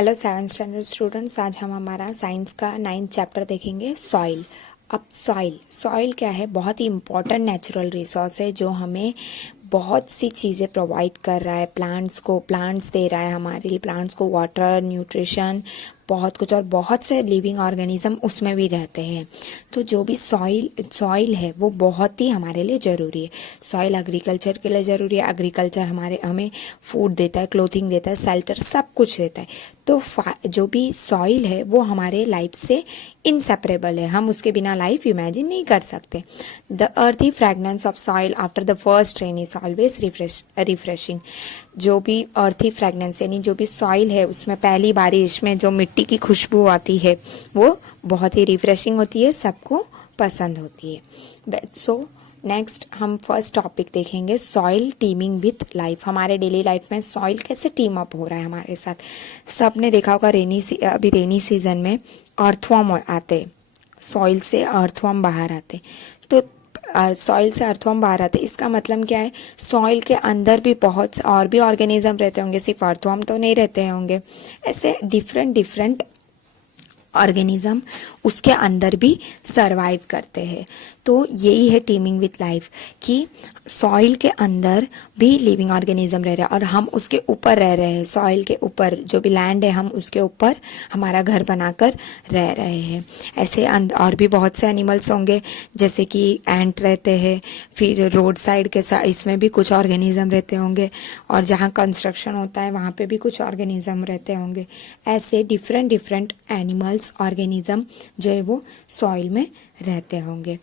Hello 7th standard students, आज हम हमारा साइंस का 9th चैप्टर देखेंगे सॉइल। अब सॉइल क्या है? बहुत ही इम्पॉर्टेंट नेचुरल रिसोर्स है जो हमें बहुत सी चीज़ें प्रोवाइड कर रहा है। प्लांट्स दे रहा है, हमारे प्लांट्स को वाटर, न्यूट्रिशन, बहुत कुछ, और बहुत से लिविंग ऑर्गेनिज्म उसमें भी रहते हैं। तो जो भी सॉइल है वो बहुत ही हमारे लिए ज़रूरी है। सॉइल एग्रीकल्चर के लिए ज़रूरी है। एग्रीकल्चर हमें फूड देता है, क्लोथिंग देता है, शेल्टर, सब कुछ देता है। तो जो भी सॉइल है वो हमारे लाइफ से इनसेपरेबल है। हम उसके बिना लाइफ इमेजिन नहीं कर सकते। द अर्थी fragrance of soil after the first rain is always refreshing. जो भी अर्थी फ्रेगनेंस यानी जो भी सॉइल है उसमें पहली बारिश में जो मिट्टी की खुशबू आती है वो बहुत ही रिफ्रेशिंग होती है, सबको पसंद होती है। सो नेक्स्ट हम फर्स्ट टॉपिक देखेंगे सॉइल टीमिंग विथ लाइफ। हमारे डेली लाइफ में सॉइल कैसे टीम अप हो रहा है हमारे साथ। सबने देखा होगा अभी रेनी सीजन में अर्थवर्म आते, सॉइल से अर्थवर्म बाहर आते। तो सॉइल से अर्थवर्म बाहर आते, इसका मतलब क्या है? सॉइल के अंदर भी बहुत और भी ऑर्गेनिज्म रहते होंगे, सिर्फ अर्थवर्म तो नहीं रहते होंगे। ऐसे डिफरेंट ऑर्गेनिज्म उसके अंदर भी सरवाइव करते हैं। तो यही है टीमिंग विथ लाइफ, कि सॉइल के अंदर भी लिविंग ऑर्गेनिज्म रह रहे हैं और हम उसके ऊपर रह रहे हैं। सॉइल के ऊपर जो भी लैंड है हम उसके ऊपर हमारा घर बनाकर रह रहे हैं। ऐसे और भी बहुत से एनिमल्स होंगे, जैसे कि एंट रहते हैं, फिर रोड साइड के इसमें भी कुछ ऑर्गेनिज्म रहते होंगे, और जहाँ कंस्ट्रक्शन होता है वहाँ पे भी कुछ ऑर्गेनिज्म रहते होंगे। ऐसे डिफरेंट एनिमल्स, ऑर्गेनिज्म जो है वो सॉइल में रहते होंगे।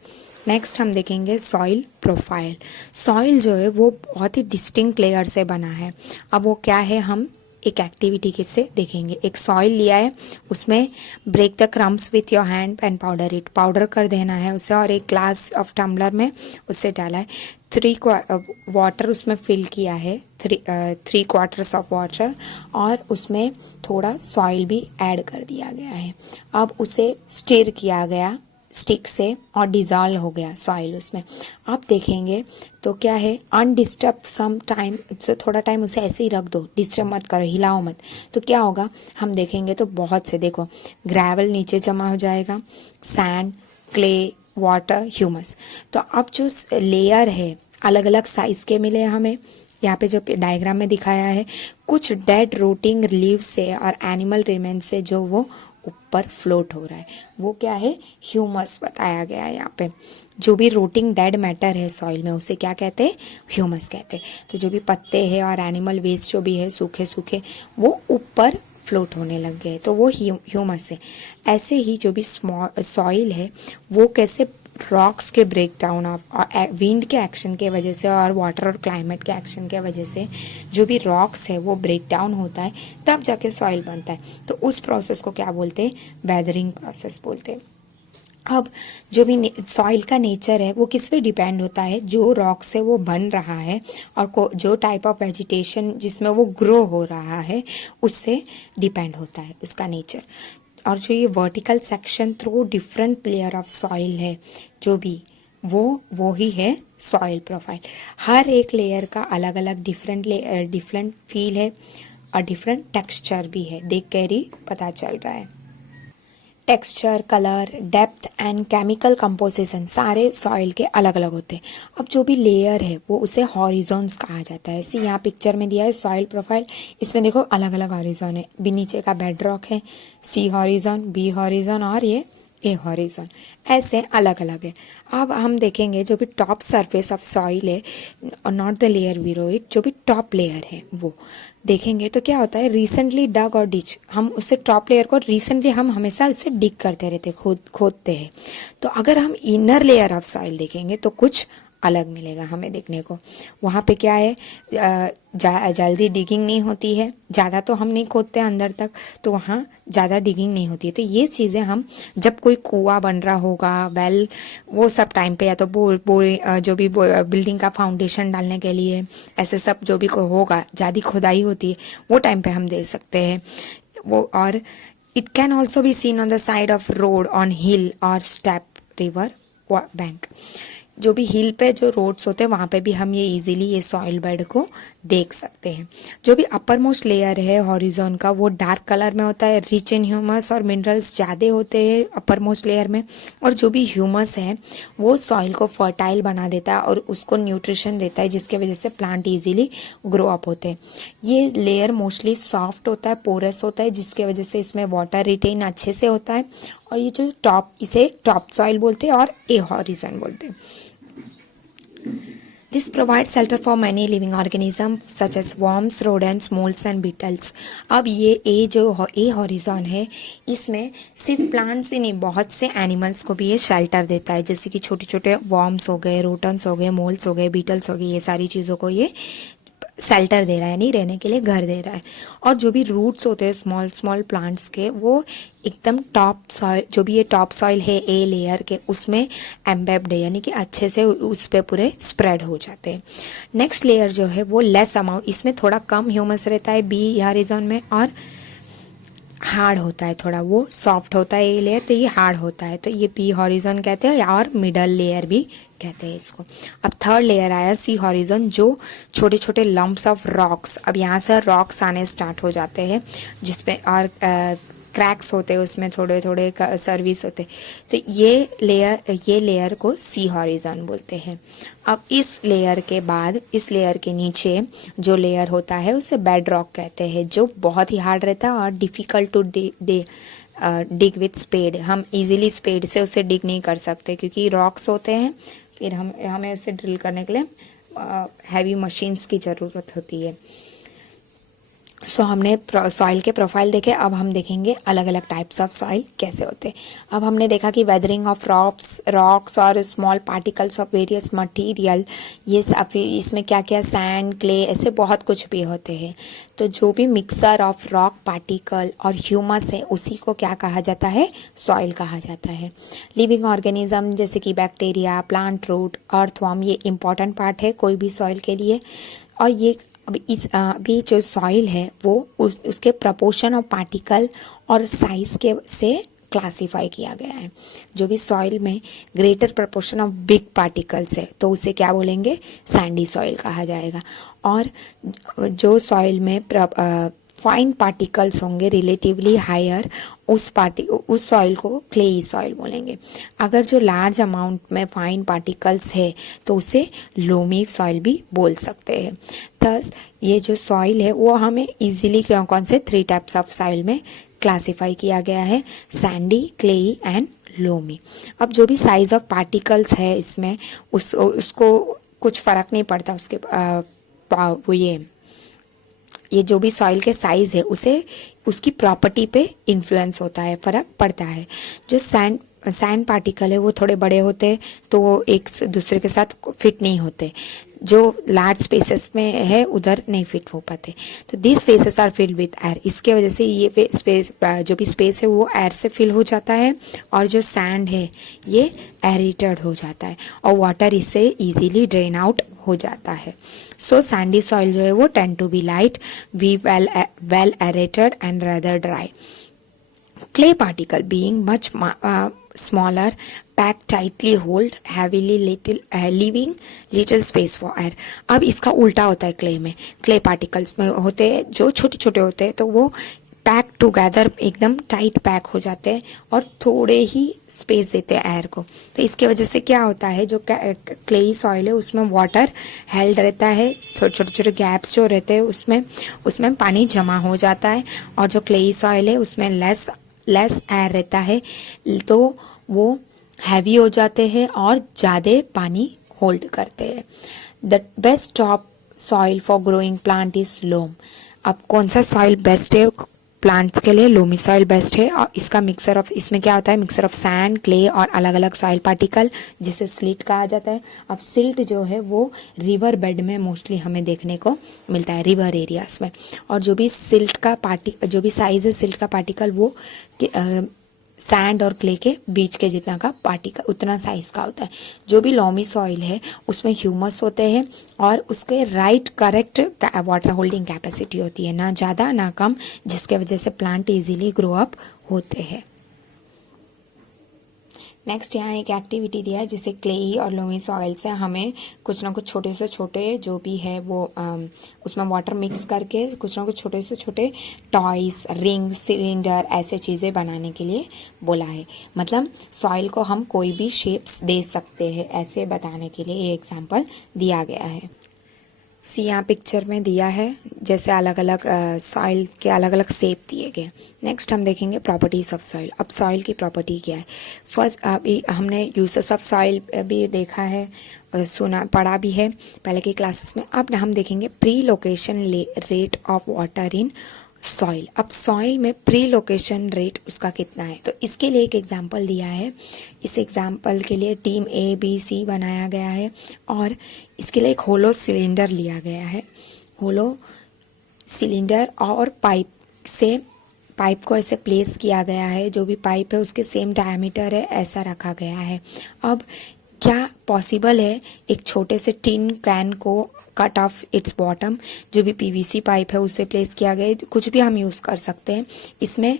नेक्स्ट हम देखेंगे सॉइल प्रोफाइल। सॉइल जो है वो बहुत ही डिस्टिंक्ट लेयर से बना है। अब वो क्या है, हम एक एक्टिविटी के से देखेंगे। एक सॉइल लिया है, उसमें break the crumbs with your hand and powder it, powder कर देना है उसे, और एक ग्लास ऑफ टम्बलर में उससे डाला है। 3 वाटर उसमें फिल किया है, 3 क्वार्टर्स ऑफ वाटर, और उसमें थोड़ा सॉइल भी ऐड कर दिया गया है। अब उसे स्टिर किया गया स्टिक से और डिजॉल्व हो गया सॉइल उसमें। आप देखेंगे तो क्या है, अनडिस्टर्ब सम टाइम, थोड़ा टाइम उसे ऐसे ही रख दो, डिस्टर्ब मत करो, हिलाओ मत। तो क्या होगा, हम देखेंगे तो बहुत से, देखो, ग्रेवल नीचे जमा हो जाएगा, सैंड, क्ले, वाटर, ह्यूमस। तो अब जो लेयर है अलग अलग साइज के मिले हमें। यहाँ पे जो डायग्राम में दिखाया है, कुछ डेड रूटिंग लीव से और एनिमल रिमेन से जो वो ऊपर फ्लोट हो रहा है, वो क्या है, ह्यूमस बताया गया है यहाँ पे। जो भी रूटिंग डेड मैटर है सॉइल में उसे क्या कहते हैं, ह्यूमस कहते हैं। तो जो भी पत्ते हैं और एनिमल वेस्ट जो भी है सूखे वो ऊपर फ्लोट होने लग गए, तो वो ह्यूमस है। ऐसे ही जो भी सॉइल है वो कैसे रॉक्स के ब्रेक डाउन ऑफ विंड के एक्शन के वजह से और वाटर और क्लाइमेट के एक्शन के वजह से जो भी रॉक्स है वो ब्रेक डाउन होता है, तब जाके सॉइल बनता है। तो उस प्रोसेस को क्या बोलते हैं, वेदरिंग प्रोसेस बोलते हैं। अब जो भी सॉइल का नेचर है वो किस पे डिपेंड होता है, जो रॉक से वो बन रहा है और जो टाइप ऑफ वेजिटेशन जिसमें वो ग्रो हो रहा है उससे डिपेंड होता है उसका नेचर। और जो ये vertical section through different layer of soil है, जो भी वो ही है सॉइल प्रोफाइल। हर एक लेयर का अलग अलग डिफरेंट फील है और डिफरेंट टेक्सचर भी है, देख कर ही पता चल रहा है। Texture, colour, depth and chemical composition सारे सॉइल के अलग अलग होते हैं। अब जो भी लेयर है वो उसे हॉरिजॉन्स कहा जाता है। इसी यहाँ पिक्चर में दिया है सॉइल प्रोफाइल, इसमें देखो अलग अलग हॉरिजॉन है। भी नीचे का बेड रॉक है, सी हॉरिजॉन, बी हॉरिजॉन और ये ए हॉरिजॉन, ऐसे अलग अलग है। अब हम देखेंगे जो भी टॉप सरफेस ऑफ सॉइल है, not the layer below it, जो भी टॉप लेयर है वो देखेंगे तो क्या होता है, रिसेंटली डग और डिच, हम उससे टॉप लेयर को रिसेंटली हम हमेशा उससे डिग करते रहते, खोदते हैं। तो अगर हम इनर लेयर ऑफ सॉइल देखेंगे तो कुछ अलग मिलेगा हमें देखने को। वहाँ पे क्या है, जल्दी डिगिंग नहीं होती है, ज़्यादा तो हम नहीं खोदते अंदर तक, तो वहाँ ज़्यादा डिगिंग नहीं होती है। तो ये चीज़ें हम जब कोई कुआं बन रहा होगा, वेल, वो सब टाइम पे, या तो जो भी बिल्डिंग का फाउंडेशन डालने के लिए ऐसे सब जो भी होगा, ज़्यादा खुदाई होती है, वो टाइम पे हम देख सकते हैं वो। और it can also be seen on the side of road, on हिल और स्टेप, रिवर बैंक। जो भी हिल पे जो रोड्स होते हैं वहाँ पे भी हम ये इजीली ये सॉइल बेड को देख सकते हैं। जो भी अपर मोस्ट लेयर है हॉरिजॉन का वो डार्क कलर में होता है, रिच इन ह्यूमस और मिनरल्स ज़्यादा होते हैं अपर मोस्ट लेयर में। और जो भी ह्यूमस है वो सॉइल को फर्टाइल बना देता है और उसको न्यूट्रिशन देता है, जिसके वजह से प्लांट इजीली ग्रो अप होते हैं। ये लेयर मोस्टली सॉफ्ट होता है, पोरस होता है, जिसके वजह से इसमें वाटर रिटेन अच्छे से होता है। और ये जो टॉप, इसे टॉप सॉइल बोलते हैं और ए हॉरिजॉन बोलते हैं। This provides shelter for many living organisms such as worms, rodents, moles and beetles. अब ये ए हॉरिजॉन है, इसमें सिर्फ प्लांट्स ही नहीं बहुत से एनिमल्स को भी ये शेल्टर देता है, जैसे कि छोटे छोटे वर्म्स हो गए, रोटन्स हो गए, मोल्स हो गए, बीटल्स हो गए, ये सारी चीज़ों को ये शेल्टर दे रहा है, यानी रहने के लिए घर दे रहा है। और जो भी रूट्स होते हैं स्मॉल स्मॉल प्लांट्स के, वो एकदम टॉप सॉइल, जो भी ये टॉप सॉइल है ए लेयर के, उसमें एम्बेब्ड है, यानी कि अच्छे से उस पे पूरे स्प्रेड हो जाते हैं। नेक्स्ट लेयर जो है वो लेस अमाउंट, इसमें थोड़ा कम ह्यूमस रहता है बी हॉरिजॉन में, और हार्ड होता है थोड़ा, वो सॉफ्ट होता है ये लेयर, तो ये हार्ड होता है, तो ये पी हॉरिजॉन कहते हैं और मिडल लेयर भी कहते हैं इसको। अब थर्ड लेयर आया सी हॉरिजॉन, जो छोटे छोटे लंप्स ऑफ रॉक्स, अब यहाँ से रॉक्स आने स्टार्ट हो जाते हैं, जिसमें और क्रैक्स होते हैं, उसमें थोड़े थोड़े सर्विस होते हैं, तो ये लेयर को सी हॉरिजॉन बोलते हैं। अब इस लेयर के बाद, इस लेयर के नीचे जो लेयर होता है उसे बेड रॉक कहते हैं, जो बहुत ही हार्ड रहता है और difficult to dig with spade. हम इजीली स्पेड से उसे डिग नहीं कर सकते, क्योंकि रॉक्स होते हैं, फिर हमें उसे ड्रिल करने के लिए हैवी मशीन्स की ज़रूरत होती है। सो हमने सॉइल के प्रोफाइल देखे, अब हम देखेंगे अलग अलग टाइप्स ऑफ सॉइल कैसे होते हैं। अब हमने देखा कि वेदरिंग ऑफ रॉक्स और small particles of various material, ये सब, इसमें क्या क्या सैंड, क्ले, ऐसे बहुत कुछ भी होते हैं। तो जो भी मिक्सर ऑफ रॉक पार्टिकल और ह्यूमस है, उसी को क्या कहा जाता है, सॉइल कहा जाता है। लिविंग ऑर्गेनिज्म जैसे कि बैक्टीरिया, प्लांट रूट, अर्थवर्म, ये इंपॉर्टेंट पार्ट है कोई भी सॉइल के लिए। और ये अभी जो सॉइल है वो उसके प्रपोर्शन ऑफ पार्टिकल और साइज के से क्लासिफाई किया गया है। जो भी सॉइल में greater proportion of big particles है, तो उसे क्या बोलेंगे, सैंडी सॉइल कहा जाएगा। और जो सॉइल में फाइन पार्टिकल्स होंगे रिलेटिवली हायर, उस सॉइल को क्लेई सॉइल बोलेंगे। अगर जो लार्ज अमाउंट में फाइन पार्टिकल्स है तो उसे लोमी सॉइल भी बोल सकते हैं। थस ये जो सॉइल है वो हमें इजीली कौन से 3 टाइप्स ऑफ सॉइल में क्लासिफाई किया गया है, सैंडी, क्लेई एंड लोमी। अब जो भी साइज ऑफ पार्टिकल्स है इसमें, उसको कुछ फर्क नहीं पड़ता, उसके वो ये जो भी सॉइल के साइज है उसे उसकी प्रॉपर्टी पे इन्फ्लुएंस होता है, फर्क पड़ता है। जो सैंड पार्टिकल है वो थोड़े बड़े होते हैं, तो वो एक दूसरे के साथ फिट नहीं होते, जो लार्ज स्पेसेस में है उधर नहीं फिट हो पाते। तो this spaces are filled with air, इसके वजह से ये स्पेस, जो भी स्पेस है वो एयर से फिल हो जाता है, और जो सैंड है ये एरिटेड हो जाता है और वाटर इससे इजीली ड्रेन आउट हो जाता है। सो सैंडी सॉइल जो है वो tend to be light, we well aerated and rather dry. Clay particle being much smaller, packed tightly, hold heavily, leaving little space for air. अब इसका उल्टा होता है क्ले में। क्ले पार्टिकल्स में होते हैं जो छोटे छोटे होते हैं, तो वो पैक टुगेदर एकदम टाइट पैक हो जाते हैं और थोड़े ही स्पेस देते हैं एयर को। तो इसके वजह से क्या होता है, जो क्लेई सॉइल है उसमें वाटर हेल्ड रहता है, छोटे छोटे गैप्स जो रहते हैं उसमें पानी जमा हो जाता है, और जो क्लेई सॉइल है उसमें लेस एयर रहता है, तो वो हैवी हो जाते हैं और ज़्यादा पानी होल्ड करते हैं। The best top soil for growing plant is loam. अब कौन सा सॉइल बेस्ट है प्लांट्स के लिए, लोमी सॉइल बेस्ट है। और इसका इसमें क्या होता है, मिक्सर ऑफ सैंड, क्ले और अलग अलग सॉइल पार्टिकल, जिसे सिल्ट कहा जाता है। अब सिल्ट जो है वो रिवर बेड में मोस्टली हमें देखने को मिलता है, रिवर एरियाज में। और जो भी जो भी साइज है सिल्ट का पार्टिकल, वो सैंड और क्ले के बीच के जितना का पार्टिकल उतना साइज का होता है। जो भी लोमी सॉइल है उसमें ह्यूमस होते हैं और उसके करेक्ट वाटर होल्डिंग कैपेसिटी होती है, ना ज़्यादा ना कम, जिसके वजह से प्लांट इजीली ग्रो अप होते हैं। नेक्स्ट यहाँ एक एक्टिविटी दिया है जिसे क्लेई और लोमी सॉइल से हमें कुछ ना कुछ छोटे से छोटे जो भी है वो उसमें वाटर मिक्स करके कुछ ना कुछ छोटे से छोटे टॉयज, रिंग, सिलेंडर ऐसे चीज़ें बनाने के लिए बोला है। मतलब सॉइल को हम कोई भी शेप्स दे सकते हैं ऐसे बताने के लिए ये एग्जाम्पल दिया गया है। सी यहाँ पिक्चर में दिया है जैसे अलग अलग सॉइल के अलग अलग शेप दिए गए। नेक्स्ट हम देखेंगे प्रॉपर्टीज ऑफ सॉइल। अब सॉइल की प्रॉपर्टी क्या है। फर्स्ट अभी हमने यूजेस ऑफ सॉइल भी देखा है, सुना पढ़ा भी है पहले की क्लासेस में। अब हम देखेंगे pre location rate of water in soil. अब सॉइल में प्री लोकेशन रेट उसका कितना है, तो इसके लिए एक एग्जांपल दिया है। इस एग्जांपल के लिए टीम ABC बनाया गया है और इसके लिए एक होलो सिलेंडर लिया गया है। होलो सिलेंडर और पाइप को ऐसे प्लेस किया गया है, जो भी पाइप है उसके सेम डायमीटर है ऐसा रखा गया है। अब क्या पॉसिबल है एक छोटे से टिन कैन को कट ऑफ इट्स बॉटम, जो भी PVC पाइप है उसे प्लेस किया गया है, कुछ भी हम यूज़ कर सकते हैं इसमें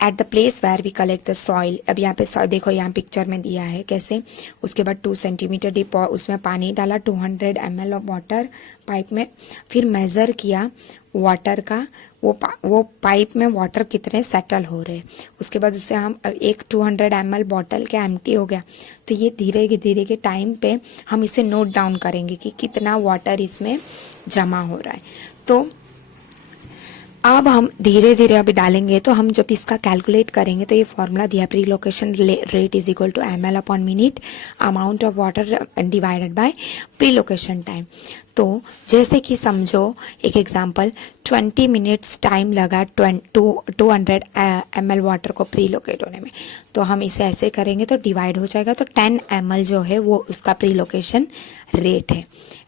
at the place where we collect the soil. अब यहाँ पे सॉइल देखो, यहाँ पिक्चर में दिया है कैसे। उसके बाद 2 सेंटीमीटर डीप उसमें पानी डाला, 200 ml ऑफ वाटर पाइप में, फिर मेज़र किया वाटर का, वो पाइप में वाटर कितने सेटल हो रहे। उसके बाद उसे हम एक 200 ml बॉटल के एम्प्टी हो गया, तो ये धीरे धीरे के टाइम पे हम इसे नोट डाउन करेंगे कि कितना वाटर इसमें जमा हो रहा है। तो अब हम धीरे धीरे अभी डालेंगे, तो हम जब इसका कैलकुलेट करेंगे तो ये फॉर्मूला दिया, percolation rate is equal to ml upon minute, amount of water divided by percolation time. तो जैसे कि समझो एक एग्जांपल 20 मिनट्स टाइम लगा 200 ml वाटर को प्री लोकेट होने में, तो हम इसे ऐसे करेंगे तो डिवाइड हो जाएगा, तो 10 ml जो है वो उसका प्री लोकेशन रेट है।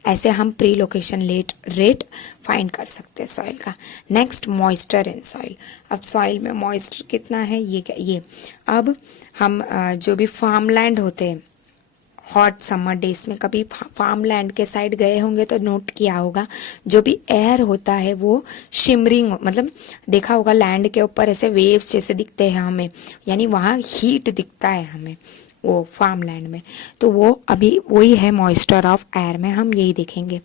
ऐसे हम प्री लोकेशन रेट फाइंड कर सकते हैं सॉइल का। Next moisture in soil. अब सॉइल में मॉइस्चर कितना है ये अब हम जो भी फार्म लैंड होते हैं हॉट समर डेज में, कभी फार्म लैंड के साइड गए होंगे तो नोट किया होगा, जो भी एयर होता है वो शिमरिंग, मतलब देखा होगा लैंड के ऊपर ऐसे वेव्स जैसे दिखते हैं हमें, यानी वहाँ हीट दिखता है हमें वो फार्म लैंड में। तो वो अभी वही है मॉइस्चर ऑफ एयर में, हम यही देखेंगे।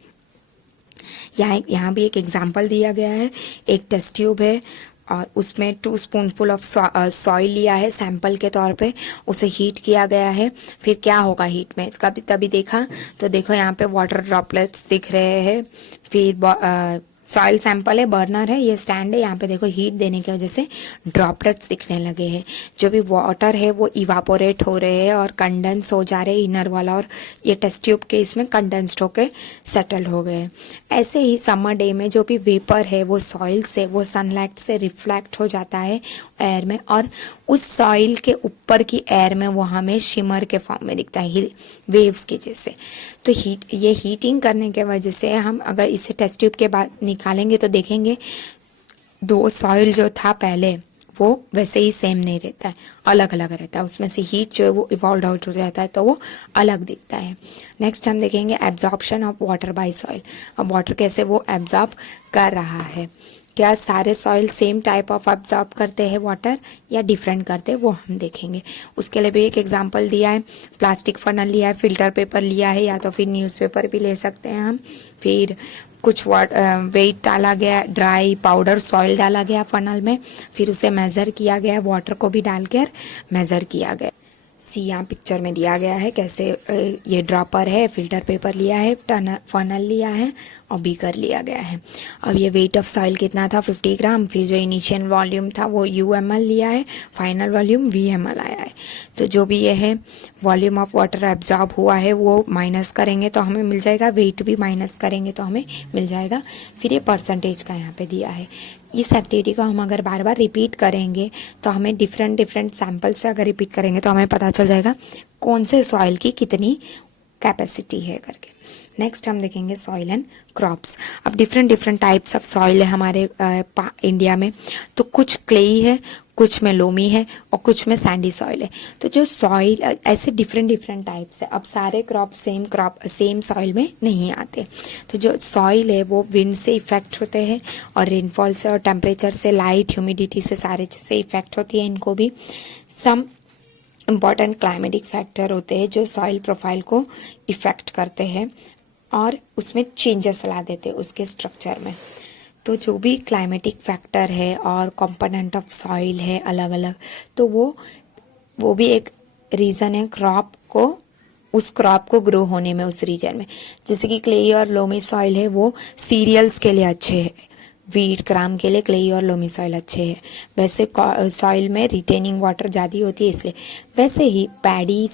यहाँ भी एक एग्जाम्पल दिया गया है। एक टेस्ट ट्यूब है और उसमें 2 स्पूनफुल ऑफ सॉइल लिया है सैंपल के तौर पे, उसे हीट किया गया है। फिर क्या होगा हीट में, कभी तभी देखा तो देखो यहाँ पे वाटर ड्रॉपलेट्स दिख रहे हैं। फिर सॉइल सैंपल है, बर्नर है, ये स्टैंड है, यहाँ पे देखो हीट देने की वजह से ड्रॉपलेट्स दिखने लगे हैं। जो भी वाटर है वो इवापोरेट हो रहे हैं और कंडेंस हो जा रहे हैं इनर वाला, और ये टेस्ट ट्यूब के इसमें कंडेंस्ड होके सेटल हो गए। ऐसे ही समर डे में जो भी वेपर है वो सॉइल से, वो सनलाइट से रिफ्लेक्ट हो जाता है एयर में, और उस सॉइल के ऊपर की एयर में वो हमें शिमर के फॉर्म में दिखता है, वेव्स के जैसे। तो ये हीटिंग करने के वजह से हम अगर इसे टेस्ट ट्यूब के बाद निकालेंगे तो देखेंगे दो सॉइल जो था पहले वो वैसे ही सेम नहीं रहता है, अलग अलग रहता है। उसमें से हीट जो है वो इवॉल्व आउट हो जाता है तो वो अलग दिखता है। नेक्स्ट हम देखेंगे absorption of water bye soil. अब वाटर कैसे वो एब्जॉर्ब कर रहा है, क्या सारे soil same type of absorb करते हैं वाटर या डिफरेंट करते हैं, वो हम देखेंगे। उसके लिए भी एक एग्जांपल दिया है, प्लास्टिक फनल लिया है, फिल्टर पेपर लिया है, या तो फिर न्यूज़पेपर भी ले सकते हैं हम। फिर कुछ वेट डाला गया, ड्राई पाउडर सॉइल डाला गया फनल में, फिर उसे मेज़र किया गया, वाटर को भी डालकर मेज़र किया गया। यहाँ पिक्चर में दिया गया है कैसे ये ड्रॉपर है, फिल्टर पेपर लिया है, फनल लिया है और बीकर लिया गया है। अब ये वेट ऑफ सॉइल कितना था 50 ग्राम, फिर जो इनिशियल वॉल्यूम था वो UML लिया है, फाइनल वॉल्यूम VML आया है। तो जो भी ये है वॉल्यूम ऑफ वाटर एब्जॉर्ब हुआ है वो माइनस करेंगे तो हमें मिल जाएगा, वेट भी माइनस करेंगे तो हमें मिल जाएगा। फिर ये परसेंटेज का यहाँ पे दिया है। इस एक्टिविटी को हम अगर बार बार रिपीट करेंगे तो हमें डिफरेंट सैंपल से अगर रिपीट करेंगे तो हमें पता चल जाएगा कौन से सॉइल की कितनी कैपेसिटी है करके। नेक्स्ट हम देखेंगे सॉइल एंड क्रॉप्स। अब डिफरेंट टाइप्स ऑफ सॉइल है हमारे इंडिया में। तो कुछ क्लेई है, कुछ में लोमी है और कुछ में सैंडी सॉइल है। तो जो सॉइल ऐसे डिफरेंट टाइप्स है। अब सारे क्रॉप सेम सॉइल में नहीं आते। तो जो सॉइल है वो विंड से इफेक्ट होते हैं और रेनफॉल से और टेम्परेचर से, लाइट ह्यूमिडिटी से, सारे चीज़ से इफेक्ट होती है इनको भी। सम इम्पॉर्टेंट क्लाइमेटिक फैक्टर होते हैं जो सॉइल प्रोफाइल को इफ़ेक्ट करते हैं और उसमें चेंजेस ला देते हैं उसके स्ट्रक्चर में। तो जो भी क्लाइमेटिक फैक्टर है और कंपोनेंट ऑफ सॉइल है अलग अलग, तो वो भी एक रीज़न है उस क्रॉप को ग्रो होने में उस रीजन में। जैसे कि क्लेई और लोमी सॉइल है वो सीरियल्स के लिए अच्छे है, वीट ग्राम के लिए क्लेई और लोमी सॉइल अच्छे है। वैसे सॉइल में रिटेनिंग वाटर ज़्यादा होती है इसलिए। वैसे ही पैडी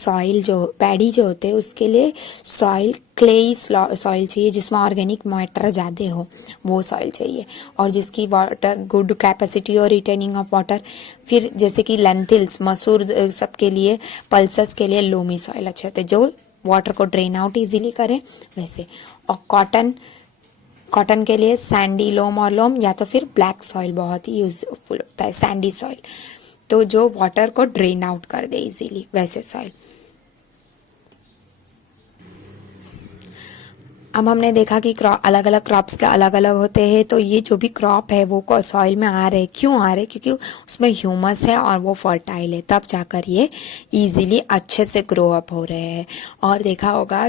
जो होते हैं उसके लिए सॉइल क्लेई सॉइल चाहिए जिसमें ऑर्गेनिक मैटर ज़्यादा हो, वो सॉइल चाहिए। और जिसकी वाटर गुड कैपेसिटी और रिटेनिंग ऑफ वाटर। फिर जैसे कि लेंथिल्स, मसूर, सबके लिए, पल्सेस के लिए लोमी सॉइल अच्छे होते हैं जो वाटर को ड्रेन आउट इजीली करे वैसे। और कॉटन के लिए सैंडी लोम और लोम या तो फिर ब्लैक सॉइल बहुत ही यूजफुल होता है, सैंडी सॉइल, तो जो वाटर को ड्रेन आउट कर दे इजीली वैसे सॉइल। अब हमने देखा कि अलग अलग क्रॉप्स के अलग अलग होते हैं, तो ये जो भी क्रॉप है वो सॉइल में आ रहे, क्यों आ रहे, क्योंकि उसमें ह्यूमस है और वो फर्टाइल है, तब जाकर ये इजीली अच्छे से ग्रो अप हो रहे हैं। और देखा होगा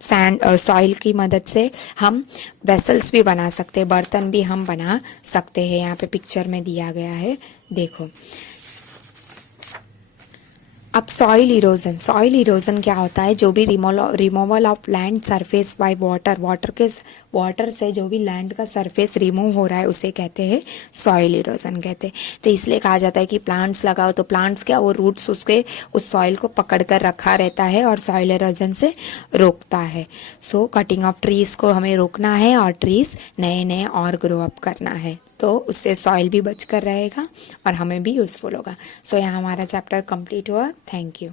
सैंड सॉइल की मदद से हम वेसल्स भी बना सकते हैं, बर्तन भी हम बना सकते हैं। यहाँ पे पिक्चर में दिया गया है, देखो। अब सॉइल इरोजन क्या होता है, जो भी removal of land surface by water से जो भी लैंड का सरफेस रिमूव हो रहा है उसे कहते हैं सॉइल इरोजन कहते हैं। तो इसलिए कहा जाता है कि प्लांट्स लगाओ, तो प्लांट्स क्या, वो रूट्स उस सॉइल को पकड़ कर रखा रहता है और सॉइल इरोजन से रोकता है। सो कटिंग ऑफ ट्रीज को हमें रोकना है और ट्रीज नए नए और ग्रो अप करना है, तो उससे सॉइल भी बच कर रहेगा और हमें भी यूज़फुल होगा। सो यहाँ हमारा चैप्टर कंप्लीट हुआ। Thank you.